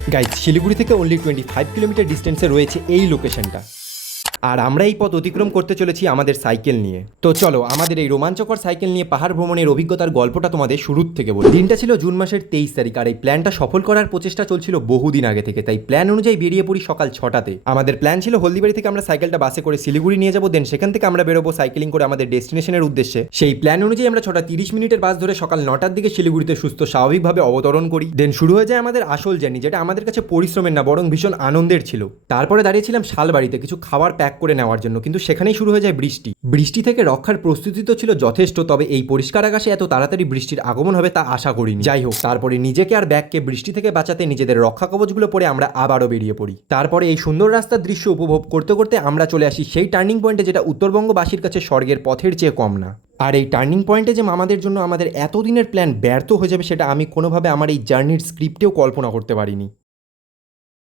Guys, Siliguri থেকে only 25 kilometre ডিস্টেন্সে রয়েছে এই লোকেশনটা। আর আমরা এই পথ অতিক্রম করতে চলেছি আমাদের সাইকেল নিয়ে। তো চলো আমাদের এই রোমাঞ্চকর সাইকেল নিয়ে পাহাড় ভ্রমণের অভিজ্ঞতার গল্পটা তোমাদের শুরুর থেকে বলি। দিনটা ছিল জুন মাসের 23 তারিখ, আর এই প্ল্যানটা সফল করার প্রচেষ্টা চলছিল বহুদিন আগে থেকে। তাই প্ল্যান অনুযায়ী বেরিয়ে পড়ি সকাল 6টাতে। আমাদের প্ল্যান ছিল হলদিবাড়ি থেকে আমরা সাইকেলটা বাসে করে শিলিগুড়ি নিয়ে যাবো, দেন সেখান থেকে আমরা বেরোবো সাইকেলিং করে আমাদের ডেস্টিনেশনের উদ্দেশ্যে। সেই প্ল্যান অনুযায়ী আমরা 6:30 বাস ধরে সকাল 9টার দিকে শিলিগুড়িতে সুস্থ স্বাভাবিকভাবে অবতরণ করি। দেন শুরু হয়ে যায় আমাদের আসল জার্নি, যেটা আমাদের কাছে পরিশ্রমের না বরং ভীষণ আনন্দের ছিল। তারপরে দাঁড়িয়েছিলাম শালবাড়িতে কিছু খাবার প্যাক করে নেওয়ার জন্য, কিন্তু সেখানেই শুরু হয়ে যায় বৃষ্টি। বৃষ্টি থেকে রক্ষার প্রস্তুতি তো ছিল যথেষ্ট, তবে এই পরিষ্কার আকাশে এত তাড়াতাড়ি বৃষ্টির আগমন হবে তা আশা করিনি। যাই হোক, তারপরে নিজেকে আর ব্যাগকে বৃষ্টি থেকে বাঁচাতে নিজেদের রক্ষা কবচগুলো পরে আমরা আবারও বেরিয়ে পড়ি। তারপরে এই সুন্দর রাস্তার দৃশ্য উপভোগ করতে করতে আমরা চলে আসি সেই টার্নিং পয়েন্টে, যেটা উত্তরবঙ্গবাসীর কাছে স্বর্গের পথের চেয়ে কম না। আর এই টার্নিং পয়েন্টে যে আমাদের জন্য আমাদের এতদিনের প্ল্যান ব্যর্থ হয়ে যাবে, সেটা আমি কোনোভাবে আমার এই জার্নির স্ক্রিপ্টেও কল্পনা করতে পারিনি।